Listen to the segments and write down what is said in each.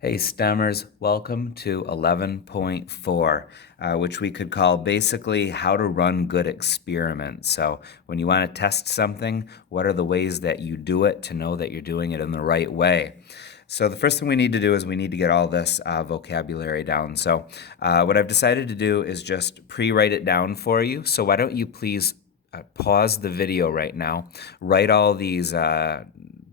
Hey STEMers, welcome to 11.4, which we could call basically how to run good experiments. So when you want to test something, what are the ways that you do it to know that you're doing it in the right way? So the first thing we need to do is we need to get all this vocabulary down. So what I've decided to do is just pre-write it down for you. So why don't you please pause the video right now, write all these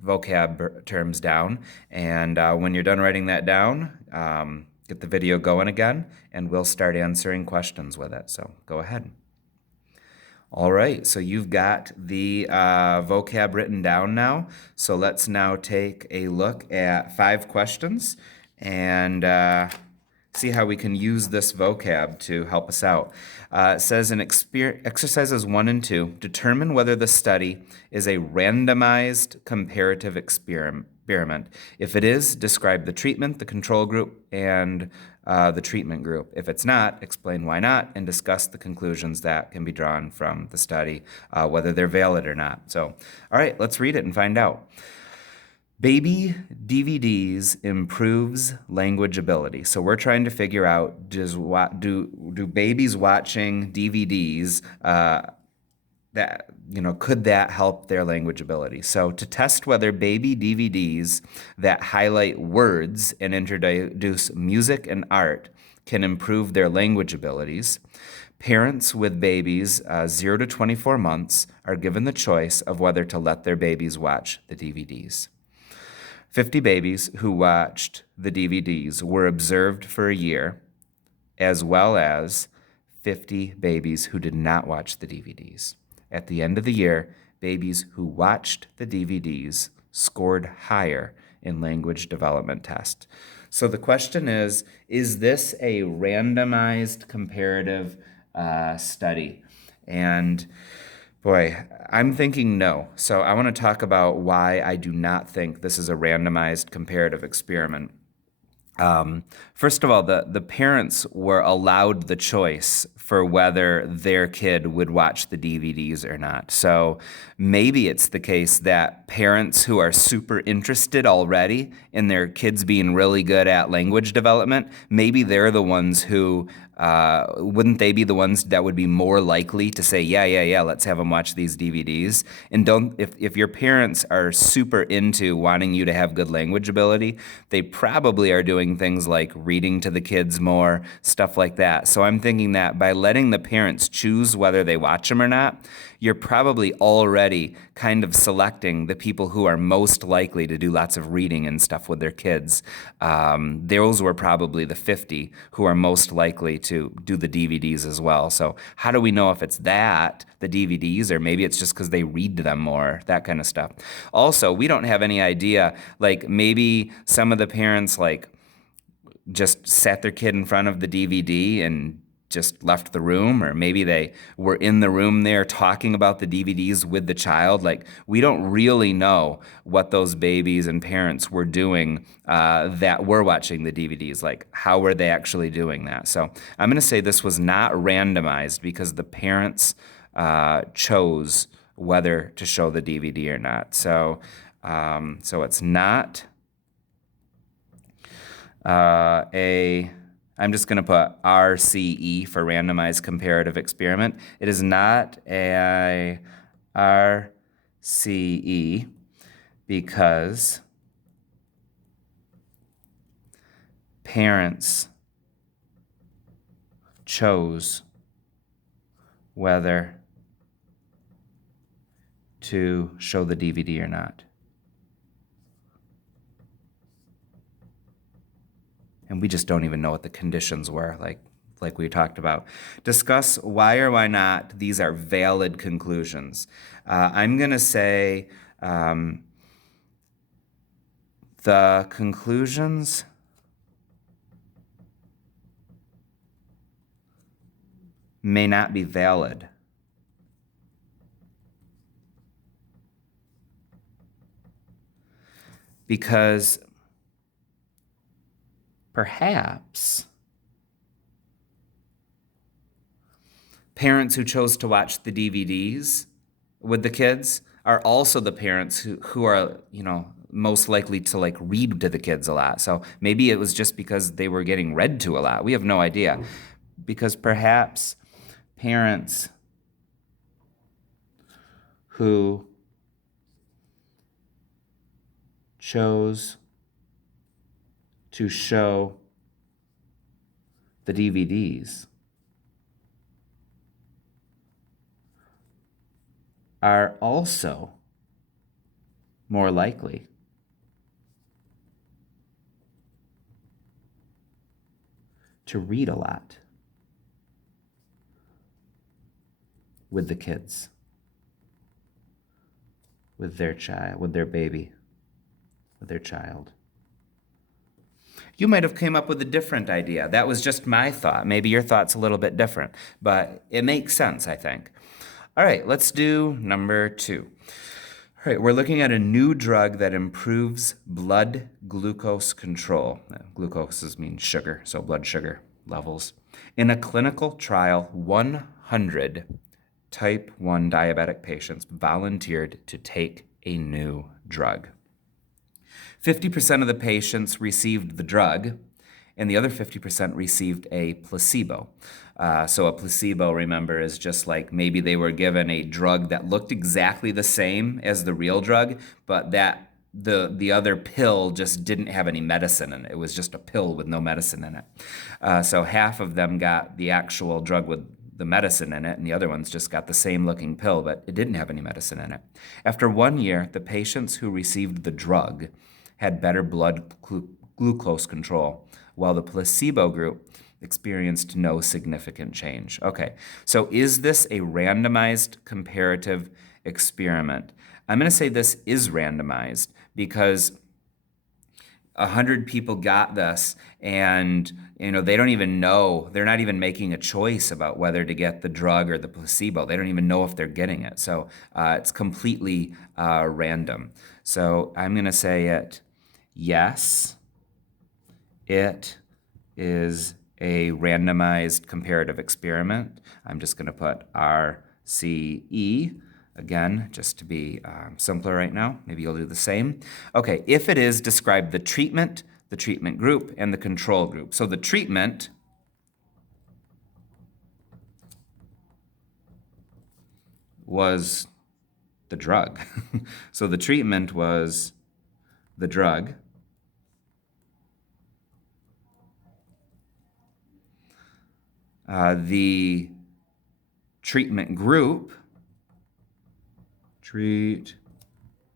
vocab terms down, and when you're done writing that down, get the video going again, and we'll start answering questions with it. So go ahead. All right, so you've got the vocab written down now. So let's now take a look at 5 questions and see how we can use this vocab to help us out. It says in exercises 1 and 2, determine whether the study is a randomized comparative experiment. If it is, describe the treatment, the control group, and the treatment group. If it's not, explain why not, and discuss the conclusions that can be drawn from the study, whether they're valid or not. So, all right, let's read it and find out. Baby DVDs improves language ability. So we're trying to figure out, do babies watching DVDs could that help their language ability? So to test whether baby DVDs that highlight words and introduce music and art can improve their language abilities, parents with babies 0 to 24 months are given the choice of whether to let their babies watch the DVDs. 50 babies who watched the DVDs were observed for a year, as well as 50 babies who did not watch the DVDs. At the end of the year, babies who watched the DVDs scored higher in language development test. So the question is this a randomized comparative study? And boy, I'm thinking no. So I want to talk about why I do not think this is a randomized comparative experiment. First of all, the parents were allowed the choice for whether their kid would watch the DVDs or not. So maybe it's the case that parents who are super interested already in their kids being really good at language development, maybe they're the ones who wouldn't they be the ones that would be more likely to say, yeah, let's have them watch these DVDs? And if your parents are super into wanting you to have good language ability, they probably are doing things like reading to the kids more, stuff like that. So I'm thinking that by letting the parents choose whether they watch them or not, you're probably already kind of selecting the people who are most likely to do lots of reading and stuff with their kids. Those were probably the 50 who are most likely to do the DVDs as well. So how do we know if it's that, the DVDs, or maybe it's just because they read them more, that kind of stuff. Also, we don't have any idea, like maybe some of the parents just sat their kid in front of the DVD and just left the room, or maybe they were in the room there talking about the DVDs with the child. Like, we don't really know what those babies and parents were doing that were watching the DVDs. Like, how were they actually doing that? So I'm going to say this was not randomized because the parents chose whether to show the DVD or not. So it's not I'm just going to put RCE for randomized comparative experiment. It is not a RCE because parents chose whether to show the DVD or not. And we just don't even know what the conditions were, like we talked about. Discuss why or why not these are valid conclusions. I'm going to say the conclusions may not be valid. Because perhaps parents who chose to watch the DVDs with the kids are also the parents who are, most likely to like read to the kids a lot. So maybe it was just because they were getting read to a lot. We have no idea. Because perhaps parents who chose to show the DVDs are also more likely to read a lot with the kids, with their child, with their baby, with their child. You might have came up with a different idea. That was just my thought. Maybe your thought's a little bit different, but it makes sense, I think. All right, let's do number 2. All right, we're looking at a new drug that improves blood glucose control. Glucose means sugar, so blood sugar levels. In a clinical trial, 100 type 1 diabetic patients volunteered to take a new drug. 50% of the patients received the drug, and the other 50% received a placebo. So a placebo, remember, is just like maybe they were given a drug that looked exactly the same as the real drug, but that the other pill just didn't have any medicine in it. It was just a pill with no medicine in it. So half of them got the actual drug with the medicine in it, and the other ones just got the same looking pill, but it didn't have any medicine in it. After 1 year, the patients who received the drug had better blood glucose control, while the placebo group experienced no significant change. Okay, so is this a randomized comparative experiment? I'm going to say this is randomized because 100 people got this, and they don't even know, they're not even making a choice about whether to get the drug or the placebo. They don't even know if they're getting it. So it's completely random. So I'm going to say it, yes, it is a randomized comparative experiment. I'm just going to put RCE. Again, just to be simpler right now. Maybe you'll do the same. Okay, if it is, describe the treatment group, and the control group. So the treatment was the drug. So the treatment was the drug. The treatment group,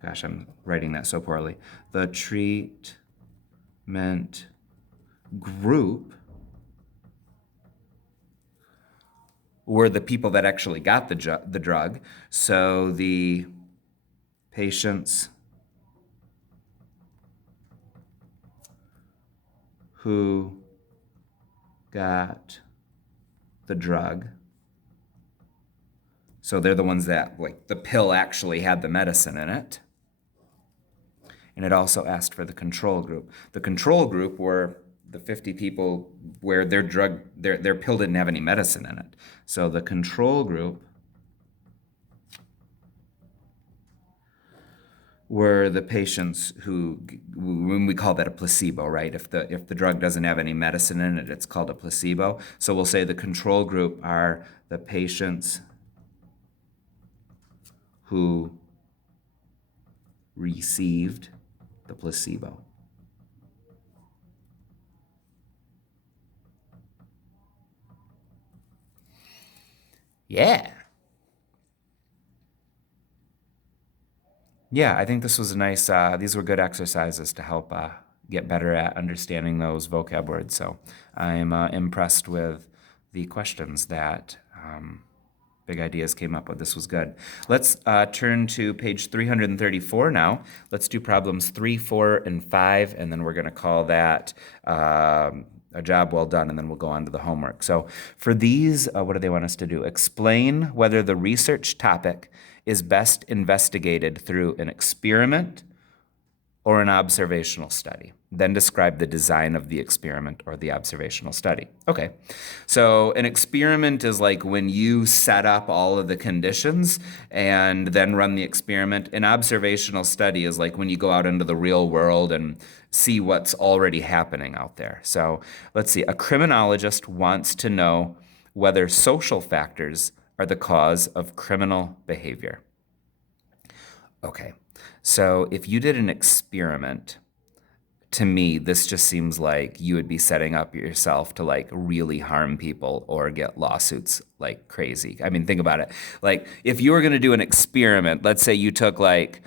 gosh, I'm writing that so poorly. The treatment group were the people that actually got the drug. So the patients who got the drug, so they're the ones that, like, the pill actually had the medicine in it. And it also asked for the control group. The control group were the 50 people where their pill didn't have any medicine in it. So the control group were the patients who, when we call that a placebo, right? If the drug doesn't have any medicine in it, it's called a placebo. So we'll say the control group are the patients who received the placebo. Yeah. Yeah, I think this was a nice, these were good exercises to help get better at understanding those vocab words. So I'm impressed with the questions that Big Ideas came up with. This was good. Let's turn to page 334 now. Let's do problems 3, 4, and 5, and then we're going to call that a job well done, and then we'll go on to the homework. So for these, what do they want us to do? Explain whether the research topic is best investigated through an experiment or an observational study? Then describe the design of the experiment or the observational study. Okay, so an experiment is like when you set up all of the conditions and then run the experiment. An observational study is like when you go out into the real world and see what's already happening out there. So let's see, a criminologist wants to know whether social factors are the cause of criminal behavior. Okay, so if you did an experiment, to me, this just seems like you would be setting up yourself to like really harm people or get lawsuits like crazy. I mean, think about it. Like if you were going to do an experiment, let's say you took like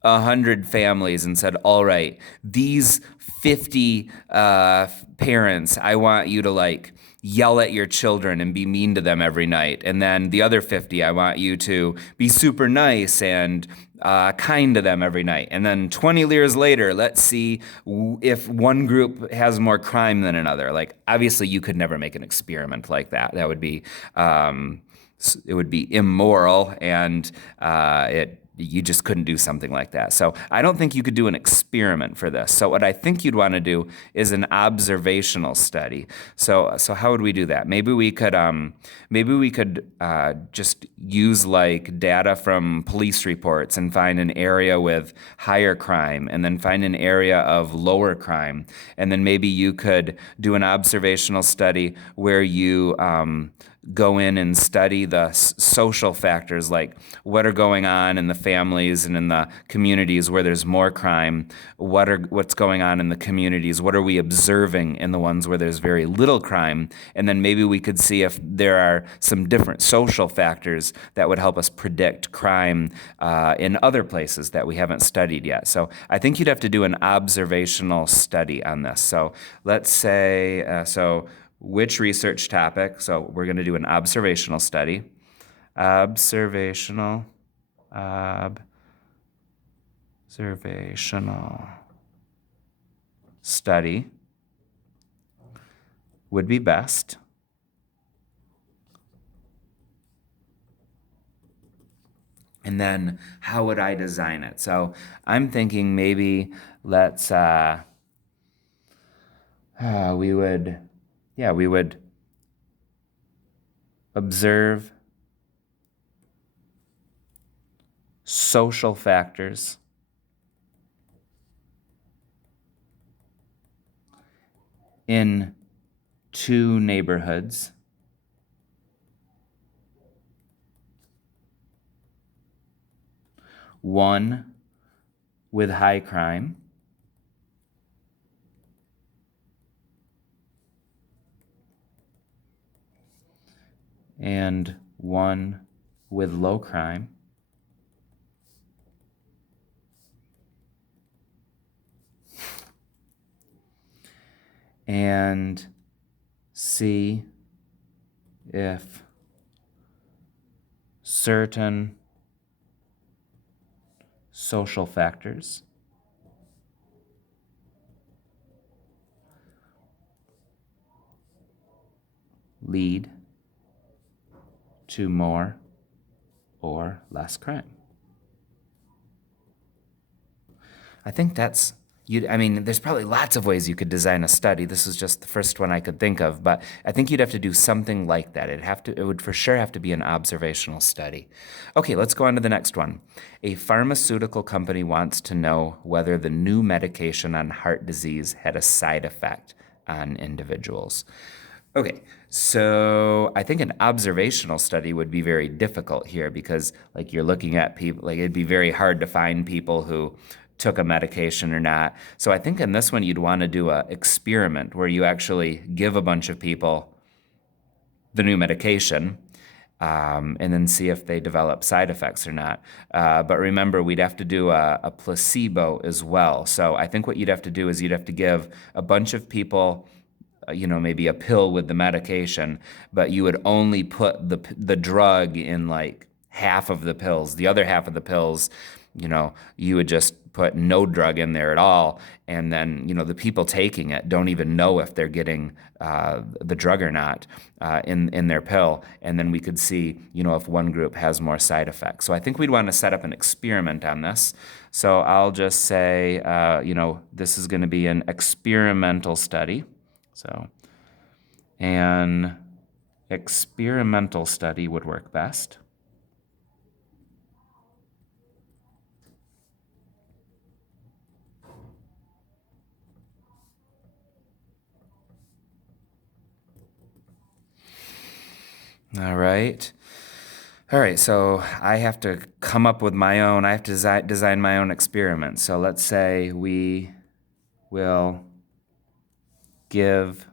100 families and said, all right, these 50 parents, I want you to like yell at your children and be mean to them every night. And then the other 50, I want you to be super nice and kind to them every night. And then 20 years later, let's see if one group has more crime than another. Like, obviously, you could never make an experiment like that. That would be, it would be immoral, and you just couldn't do something like that. So I don't think you could do an experiment for this. So what I think you'd want to do is an observational study. So how would we do that? Maybe we could just use like data from police reports and find an area with higher crime, and then find an area of lower crime, and then maybe you could do an observational study where you go in and study the social factors, like what are going on in the families and in the communities where there's more crime, what's going on in the communities, what are we observing in the ones where there's very little crime, and then maybe we could see if there are some different social factors that would help us predict crime in other places that we haven't studied yet. So I think you'd have to do an observational study on this. So let's say, which research topic? So we're going to do an observational study. Observational study would be best. And then how would I design it? So I'm thinking maybe we would observe social factors in two neighborhoods. One with high crime and one with low crime. And see if certain social factors lead to more or less crime. I think that's, there's probably lots of ways you could design a study. This is just the first one I could think of, but I think you'd have to do something like that. It would for sure have to be an observational study. Okay, let's go on to the next one. A pharmaceutical company wants to know whether the new medication on heart disease had a side effect on individuals. Okay, so I think an observational study would be very difficult here because like you're looking at people, like it'd be very hard to find people who took a medication or not. So I think in this one, you'd want to do an experiment where you actually give a bunch of people the new medication and then see if they develop side effects or not. But remember, we'd have to do a placebo as well. So I think what you'd have to do is you'd have to give a bunch of people maybe a pill with the medication, but you would only put the drug in like half of the pills. The other half of the pills you would just put no drug in there at all, and then the people taking it don't even know if they're getting the drug or not in their pill, and then we could see if one group has more side effects. So I think we'd want to set up an experiment on this. So I'll just say this is going to be an experimental study. So an experimental study would work best. All right. So I have to come up with my own, I have to design my own experiment. So let's say we will give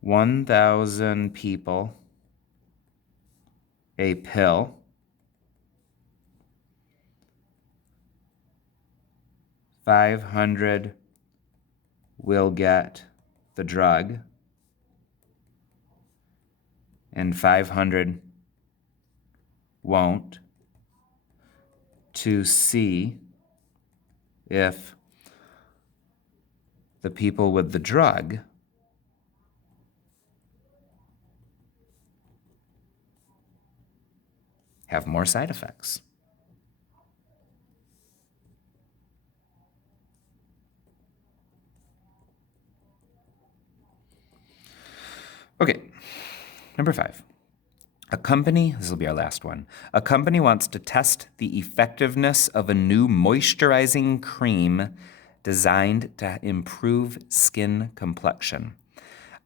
1,000 people a pill. 500 will get the drug, and 500 won't, to see if the people with the drug have more side effects. Okay, number 5. This will be our last one. A company wants to test the effectiveness of a new moisturizing cream designed to improve skin complexion.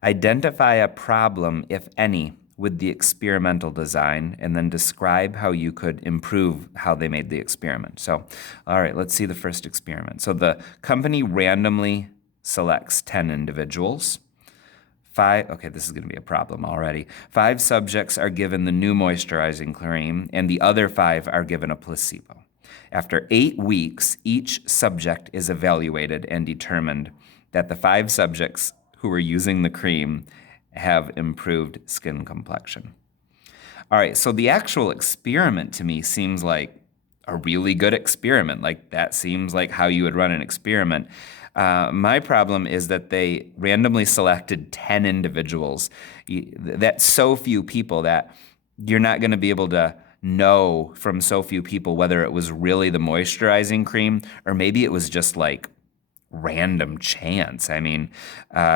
Identify a problem, if any, with the experimental design, and then describe how you could improve how they made the experiment. So, all right, let's see the first experiment. So the company randomly selects 10 individuals. Okay, this is going to be a problem already. 5 subjects are given the new moisturizing cream, and the other 5 are given a placebo. After 8 weeks, each subject is evaluated and determined that the 5 subjects who were using the cream have improved skin complexion. All right, so the actual experiment to me seems like a really good experiment. Like, that seems like how you would run an experiment. My problem is that they randomly selected 10 individuals. That's so few people that you're not going to be able to know from so few people whether it was really the moisturizing cream or maybe it was just like random chance. I mean,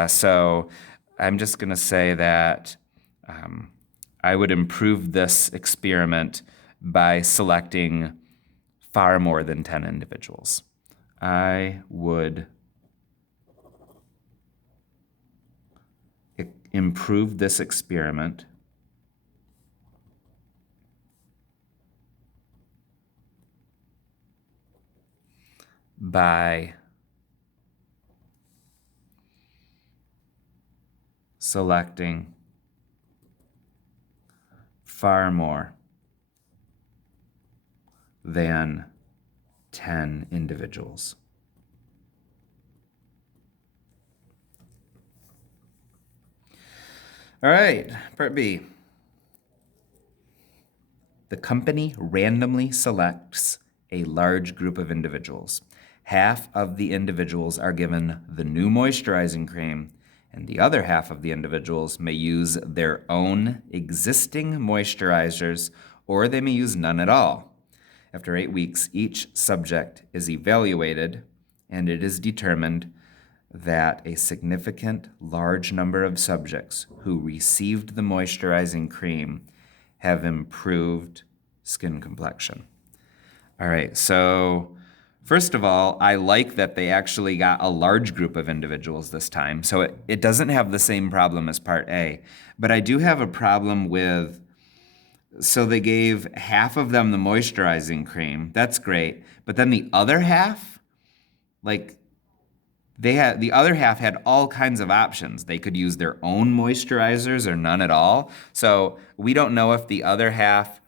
so I'm just going to say that I would improve this experiment by selecting far more than 10 individuals. I would improve this experiment by selecting far more than 10 individuals. All right, part B. The company randomly selects a large group of individuals. Half of the individuals are given the new moisturizing cream, and the other half of the individuals may use their own existing moisturizers, or they may use none at all. After 8 weeks, each subject is evaluated, and it is determined that a significant large number of subjects who received the moisturizing cream have improved skin complexion. All right, so first of all, I like that they actually got a large group of individuals this time. So it doesn't have the same problem as part A, but I do have a problem with, so they gave half of them the moisturizing cream. That's great. But then the other half, like, the other half had all kinds of options. They could use their own moisturizers or none at all. So we don't know if the other half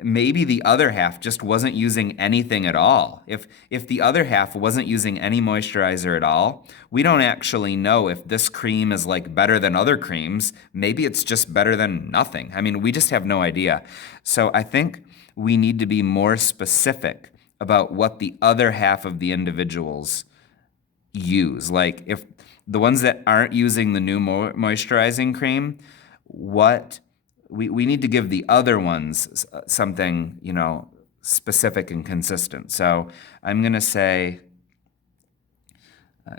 maybe the other half just wasn't using anything at all. If the other half wasn't using any moisturizer at all, we don't actually know if this cream is like better than other creams. Maybe it's just better than nothing. I mean, we just have no idea. So I think we need to be more specific about what the other half of the individuals use. Like if the ones that aren't using the new moisturizing cream, what we need to give the other ones something, specific and consistent. So I'm going to say,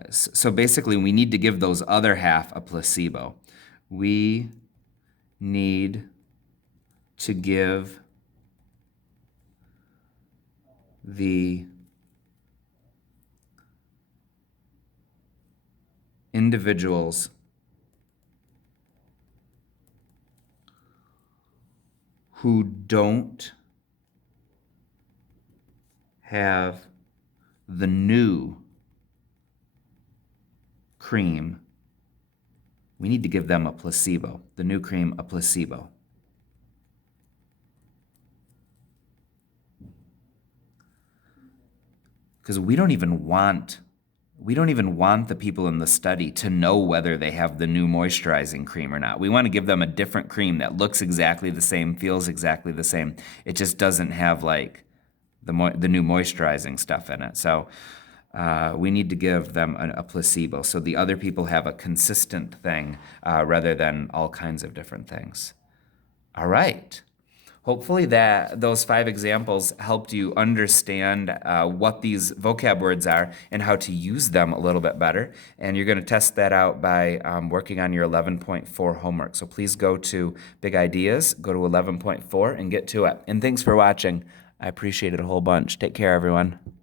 so basically we need to give those other half a placebo. We need to give the individuals who don't have the new cream, we need to give them a placebo. The new cream, a placebo. Because we don't even want the people in the study to know whether they have the new moisturizing cream or not. We want to give them a different cream that looks exactly the same, feels exactly the same. It just doesn't have like the new moisturizing stuff in it. So we need to give them a placebo so the other people have a consistent thing rather than all kinds of different things. All right. Hopefully those 5 examples helped you understand what these vocab words are and how to use them a little bit better. And you're going to test that out by working on your 11.4 homework. So please go to Big Ideas, go to 11.4 and get to it. And thanks for watching. I appreciate it a whole bunch. Take care, everyone.